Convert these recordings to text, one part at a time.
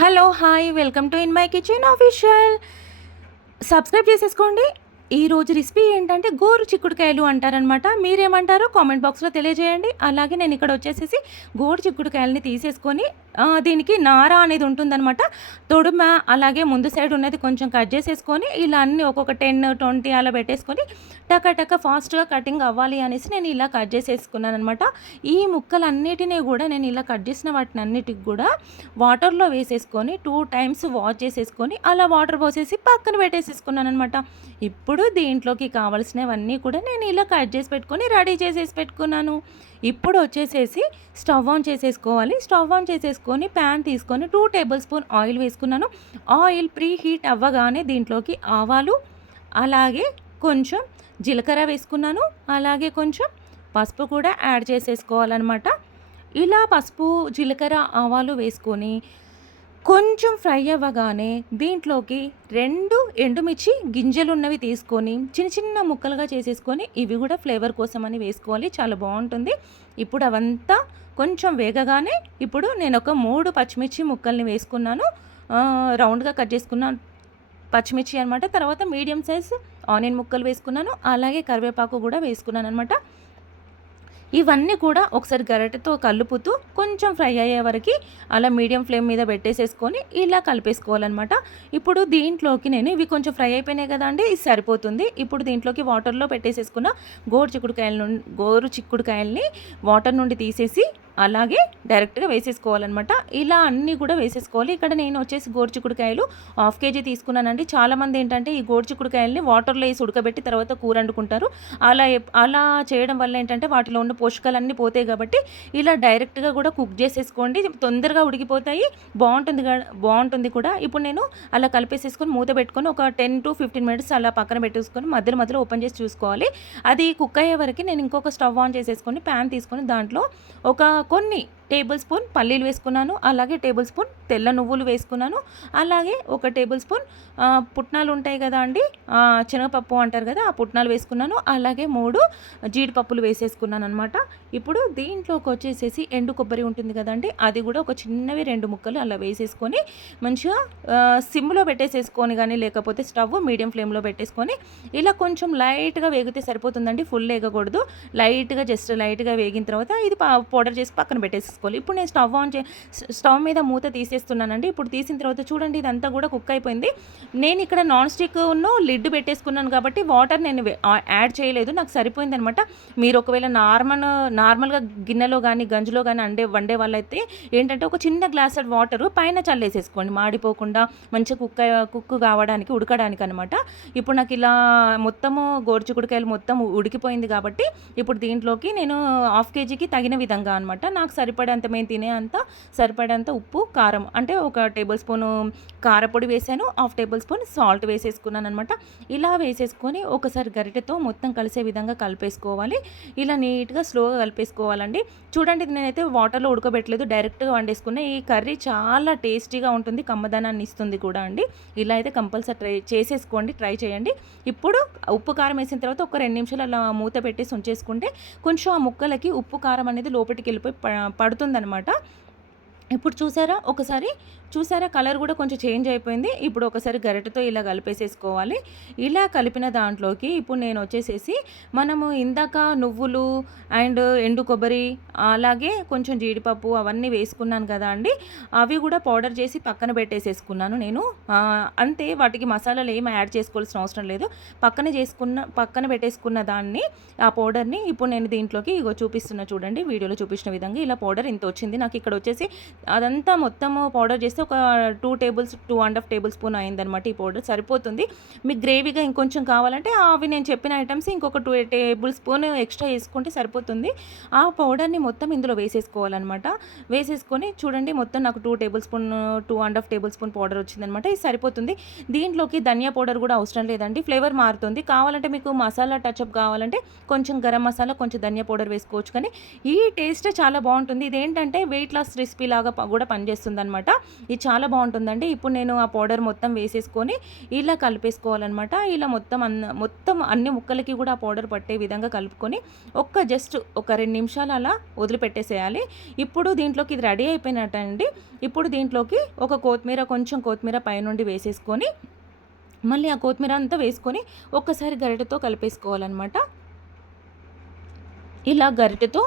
Hello hi welcome to in my kitchen official. Subscribe చేసేసుకోండి. ఈ రోజు రెసిపీ ఏంటంటే గోరు చిక్కుడుకాయలు అంటారనమాట మీరేమంటారో కామెంట్ బాక్స్లో తెలియజేయండి. అలాగే నేను ఇక్కడ వచ్చేసేసి గోరు చిక్కుడుకాయలని తీసేసుకొని దీనికి నార అనేది ఉంటుందన్నమాట. తొడుమ అలాగే ముందు సైడ్ ఉన్నది కొంచెం కట్ చేసేసుకొని ఇలా అన్ని ఒక్కొక్క టెన్ ట్వంటీ అలా పెట్టేసుకొని టక టక ఫాస్ట్గా కటింగ్ అవ్వాలి అనేసి నేను ఇలా కట్ చేసేసుకున్నాను అనమాట ఈ ముక్కలన్నిటినీ కూడా నేను ఇలా కట్ చేసిన వాటిని అన్నిటికి కూడా వాటర్లో వేసేసుకొని టూ టైమ్స్ వాష్ చేసేసుకొని అలా వాటర్ పోసేసి పక్కన పెట్టేసేసుకున్నాను అనమాట ఇప్పుడు దీంట్లోకి కావాల్సినవన్నీ కూడా నేను ఇలా కట్ చేసి పెట్టుకొని రెడీ చేసేసి పెట్టుకున్నాను. ఇప్పుడు వచ్చేసేసి స్టవ్ ఆన్ చేసేసుకోవాలి. స్టవ్ ఆన్ చేసేసుకొని ప్యాన్ తీసుకొని టూ టేబుల్ స్పూన్ ఆయిల్ వేసుకున్నాను. ఆయిల్ ప్రీ హీట్ అవ్వగానే దీంట్లోకి ఆవాలు అలాగే కొంచెం జీలకర్ర వేసుకున్నాను. అలాగే కొంచెం పసుపు కూడా యాడ్ చేసేసుకోవాలన్నమాట. ఇలా పసుపు జీలకర్ర ఆవాలు వేసుకొని కొంచెం ఫ్రై అవ్వగానే దీంట్లోకి రెండు ఎండుమిర్చి గింజలు ఉన్నవి తీసుకొని చిన్న చిన్న ముక్కలుగా చేసేసుకొని ఇవి కూడా ఫ్లేవర్ కోసం అని వేసుకోవాలి. చాలా బాగుంటుంది. ఇప్పుడు అవంతా కొంచెం వేగగానే ఇప్పుడు నేను ఒక మూడు పచ్చిమిర్చి ముక్కల్ని వేసుకున్నాను. రౌండ్గా కట్ చేసుకున్నాను పచ్చిమిర్చి అనమాట తర్వాత మీడియం సైజ్ ఆనియన్ ముక్కలు వేసుకున్నాను. అలాగే కరివేపాకు కూడా వేసుకున్నాను అనమాట ఇవన్నీ కూడా ఒకసారి గరిటెతో కలుపుతూ కొంచెం ఫ్రై అయ్యే వరకు అలా మీడియం ఫ్లేమ్ మీద పెట్టేసేసుకొని ఇలా కలిపేసుకోవాలన్నమాట. ఇప్పుడు దీంట్లోకి నేను ఇవి కొంచెం ఫ్రై అయిపోయినాయి కదా అండి ఇది సరిపోతుంది. ఇప్పుడు దీంట్లోకి వాటర్లో పెట్టేసేసుకున్న గోరు చిక్కుడుకాయల నుండి గోరు చిక్కుడుకాయల్ని వాటర్ నుండి తీసేసి అలాగే డైరెక్ట్గా వేసేసుకోవాలన్నమాట. ఇలా అన్నీ కూడా వేసేసుకోవాలి. ఇక్కడ నేను వచ్చేసి గోరుచిక్కుడుకాయలు హాఫ్ కేజీ తీసుకున్నానండి. చాలామంది ఏంటంటే ఈ గోరుచిక్కుడుకాయల్ని వాటర్లో వేసి ఉడకబెట్టి తర్వాత కూర వండుకుంటారు. అలా అలా చేయడం వల్ల ఏంటంటే వాటిలో ఉన్న పోషకాలన్నీ పోతాయి కాబట్టి ఇలా డైరెక్ట్గా కూడా కుక్ చేసేసుకోండి. తొందరగా ఉడికిపోతాయి. బాగుంటుంది బాగుంటుంది కూడా. ఇప్పుడు నేను అలా కలిపేసేసుకొని మూత పెట్టుకొని ఒక టెన్ టు ఫిఫ్టీన్ మినిట్స్ అలా పక్కన పెట్టేసుకొని మధ్యలో మధ్యలో ఓపెన్ చేసి చూసుకోవాలి. అది కుక్ అయ్యే వరకు నేను ఇంకొక స్టవ్ ఆన్ చేసేసుకొని ప్యాన్ తీసుకొని దాంట్లో ఒక కొన్ని టేబుల్ స్పూన్ పల్లీలు వేసుకున్నాను అలాగే టేబుల్ స్పూన్ తెల్ల నువ్వులు వేసుకున్నాను అలాగే ఒక టేబుల్ స్పూన్ పుట్నాలు ఉంటాయి కదా అండి శనగపప్పు అంటారు కదా ఆ పుట్నాలు వేసుకున్నాను అలాగే మూడు జీడిపప్పులు వేసేసుకున్నాను అనమాట ఇప్పుడు దీంట్లోకి వచ్చేసేసి ఎండు కొబ్బరి ఉంటుంది కదండి అది కూడా ఒక చిన్నవి రెండు ముక్కలు అలా వేసేసుకొని మంచిగా సిమ్లో పెట్టేసేసుకొని కానీ లేకపోతే స్టవ్ మీడియం ఫ్లేమ్లో పెట్టేసుకొని ఇలా కొంచెం లైట్గా వేగితే సరిపోతుందండి ఫుల్ వేగకూడదు. లైట్గా జస్ట్ లైట్గా వేగిన తర్వాత ఇది పా- పౌడర్ చేసి పక్కన పెట్టేసి పెట్టేసుకోవాలి ఇప్పుడు నేను స్టవ్ ఆన్ చే స్టవ్ మీద మూత తీసేస్తున్నానండి. ఇప్పుడు తీసిన తర్వాత చూడండి ఇదంతా కూడా కుక్ అయిపోయింది. నేను ఇక్కడ నాన్ స్టిక్ను లిడ్ పెట్టేసుకున్నాను కాబట్టి వాటర్ నేను యాడ్ చేయలేదు. నాకు సరిపోయింది అనమాట మీరు ఒకవేళ నార్మల్ నార్మల్గా గిన్నెలో కానీ గంజులో కానీ అండే వండే వాళ్ళైతే ఏంటంటే ఒక చిన్న గ్లాస్ వాటర్ పైన చల్లేసేసుకోండి. మాడిపోకుండా మంచిగా కుక్ కుక్ కావడానికి ఉడకడానికి అనమాట. ఇప్పుడు నాకు ఇలా మొత్తము గోరుచిక్కుడుకాయలు మొత్తం ఉడికిపోయింది కాబట్టి ఇప్పుడు దీంట్లోకి నేను హాఫ్ కేజీకి తగిన విధంగా అనమాట. నాకు సరిపడంత మేము తినే అంత సరిపడేంత ఉప్పు కారం. అంటే ఒక టేబుల్ స్పూను కారపొడి వేసాను హాఫ్ టేబుల్ స్పూన్ సాల్ట్ వేసేసుకున్నాను అనమాట ఇలా వేసేసుకొని ఒకసారి గరిటెతో మొత్తం కలిసే విధంగా కలిపేసుకోవాలి. ఇలా నీట్గా స్లోగా కలిపేసుకోవాలండి. చూడండి నేనైతే వాటర్లో ఉడకబెట్టలేదు డైరెక్ట్గా వండేసుకున్న. ఈ కర్రీ చాలా టేస్టీగా ఉంటుంది కమ్మదనాన్ని ఇస్తుంది కూడా అండి. ఇలా అయితే కంపల్సరీ ట్రై చేసేసుకోండి ట్రై చేయండి. ఇప్పుడు ఉప్పు కారం వేసిన తర్వాత ఒక రెండు నిమిషాలు అలా మూత పెట్టేసి ఉంచేసుకుంటే కొంచెం ఆ ముక్కలకి ఉప్పు కారం అనేది లోపలికి వెళ్ళిపోయి పడుతుందనమాట ఇప్పుడు చూసారా? ఒకసారి చూసారా? కలర్ కూడా కొంచెం చేంజ్ అయిపోయింది. ఇప్పుడు ఒకసారి గరిటతో ఇలా కలిపేసేసుకోవాలి. ఇలా కలిపిన దాంట్లోకి ఇప్పుడు నేను వచ్చేసేసి మనము ఇందాక నువ్వులు అండ్ ఎండు కొబ్బరి అలాగే కొంచెం జీడిపప్పు అవన్నీ వేసుకున్నాను కదా అండి. అవి కూడా పౌడర్ చేసి పక్కన పెట్టేసేసుకున్నాను నేను. అంతే వాటికి మసాలాలు ఏమి యాడ్ చేసుకోవాల్సిన అవసరం లేదు. పక్కన చేసుకున్న పక్కన పెట్టేసుకున్న దాన్ని ఆ పౌడర్ని ఇప్పుడు నేను దీంట్లోకి ఇగో చూపిస్తున్నా చూడండి. వీడియోలో చూపించిన విధంగా ఇలా పౌడర్ ఇంత వచ్చింది. నాకు ఇక్కడ వచ్చేసి అదంతా మొత్తము పౌడర్ చేస్తే ఒక two tables two and half tablespoon అయిందనమాట ఈ పౌడర్ సరిపోతుంది. మీకు గ్రేవీగా ఇంకొంచెం కావాలంటే అవి నేను చెప్పిన ఐటమ్స్ ఇంకొక టూ టేబుల్ స్పూన్ ఎక్స్ట్రా వేసుకుంటే సరిపోతుంది. ఆ పౌడర్ని మొత్తం ఇందులో వేసేసుకోవాలన్నమాట. వేసేసుకొని చూడండి మొత్తం నాకు two tablespoon two and half tablespoon powder వచ్చిందనమాట ఇది సరిపోతుంది. దీంట్లోకి ధనియా పౌడర్ కూడా అవసరం లేదండి. ఫ్లేవర్ మారుతుంది. కావాలంటే మీకు మసాలా టచ్అప్ కావాలంటే కొంచెం గరం మసాలా కొంచెం ధనియా పౌడర్ వేసుకోవచ్చు కానీ ఈ టేస్ట్ చాలా బాగుంటుంది. ఇదేంటంటే వెయిట్ లాస్ రెసిపీ లాగా లాగా కూడా పనిచేస్తుంది ఇది చాలా బాగుంటుందండి. ఇప్పుడు నేను ఆ పౌడర్ మొత్తం వేసేసుకొని ఇలా కలిపేసుకోవాలన్నమాట. ఇలా మొత్తం అన్న మొత్తం అన్ని ముక్కలకి కూడా ఆ పౌడర్ పట్టే విధంగా కలుపుకొని ఒక్క జస్ట్ ఒక రెండు నిమిషాలు అలా వదిలిపెట్టేసేయాలి. ఇప్పుడు దీంట్లోకి ఇది రెడీ అయిపోయినట్టండి. ఇప్పుడు దీంట్లోకి ఒక కొత్తిమీర కొంచెం కొత్తిమీర పైనుండి వేసేసుకొని మళ్ళీ ఆ కొత్తిమీర అంతా వేసుకొని ఒక్కసారి గరిటెతో కలిపేసుకోవాలన్నమాట. ఇలా గరిటెతో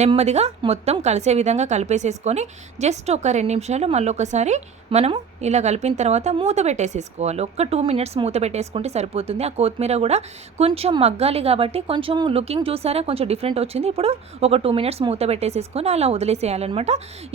నెమ్మదిగా మొత్తం కలిసే విధంగా కలిపేసేసుకొని జస్ట్ ఒక రెండు నిమిషాలు మళ్ళీ ఒకసారి మనము ఇలా కలిపిన తర్వాత మూత పెట్టేసేసుకోవాలి. ఒక్క టూ మినిట్స్ మూత పెట్టేసుకుంటే సరిపోతుంది. ఆ కొత్తిమీర కూడా కొంచెం మగ్గాలి కాబట్టి కొంచెం లుకింగ్ చూసారా కొంచెం డిఫరెంట్ వచ్చింది. ఇప్పుడు ఒక టూ మినిట్స్ మూత పెట్టేసేసుకొని అలా వదిలేసేయాలన్నమాట.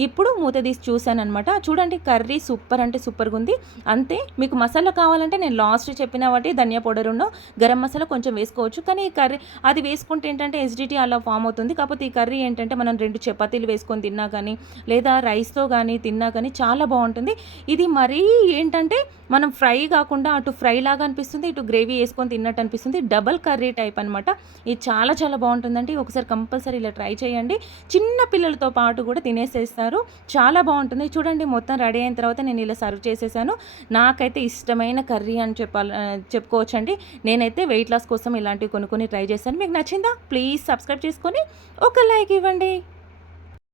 ఇప్పుడు మూత తీసి చూశానమాట చూడండి కర్రీ సూపర్ అంటే సూపర్గా ఉంది. అంతే మీకు మసాలా కావాలంటే నేను లాస్ట్ చెప్పిన వాటి ధనియా పౌడర్ ఉన్న గరం మసాలా కొంచెం వేసుకోవచ్చు. కానీ ఈ కర్రీ అది వేసుకుంటే ఏంటంటే ఎసిడిటీ అలా ఫామ్ అవుతుంది. కాకపోతే ఈ కర్రీ ఏంటంటే మనం రెండు చపాతీలు వేసుకొని తిన్నా కానీ లేదా రైస్తో కానీ తిన్నా కానీ చాలా బాగుంటుంది. ఇది మరీ ఏంటంటే మనం ఫ్రై కాకుండా అటు ఫ్రై లాగా అనిపిస్తుంది ఇటు గ్రేవీ వేసుకొని తిన్నట్టు అనిపిస్తుంది. డబల్ కర్రీ టైప్ అనమాట ఇది చాలా చాలా బాగుంటుందండి. ఒకసారి కంపల్సరీ ఇలా ట్రై చేయండి. చిన్న పిల్లలతో పాటు కూడా తినేసేస్తారు. చాలా బాగుంటుంది. చూడండి మొత్తం రెడీ అయిన తర్వాత నేను ఇలా సర్వ్ చేసేసాను. నాకైతే ఇష్టమైన కర్రీ అని చెప్పాలి చెప్పుకోవచ్చండి. నేనైతే వెయిట్ లాస్ కోసం ఇలాంటివి కొనుక్కొని ట్రై చేశాను. మీకు నచ్చిందా? ప్లీజ్ సబ్స్క్రైబ్ చేసుకొని ఒక లైక్ ఇవ్వండి?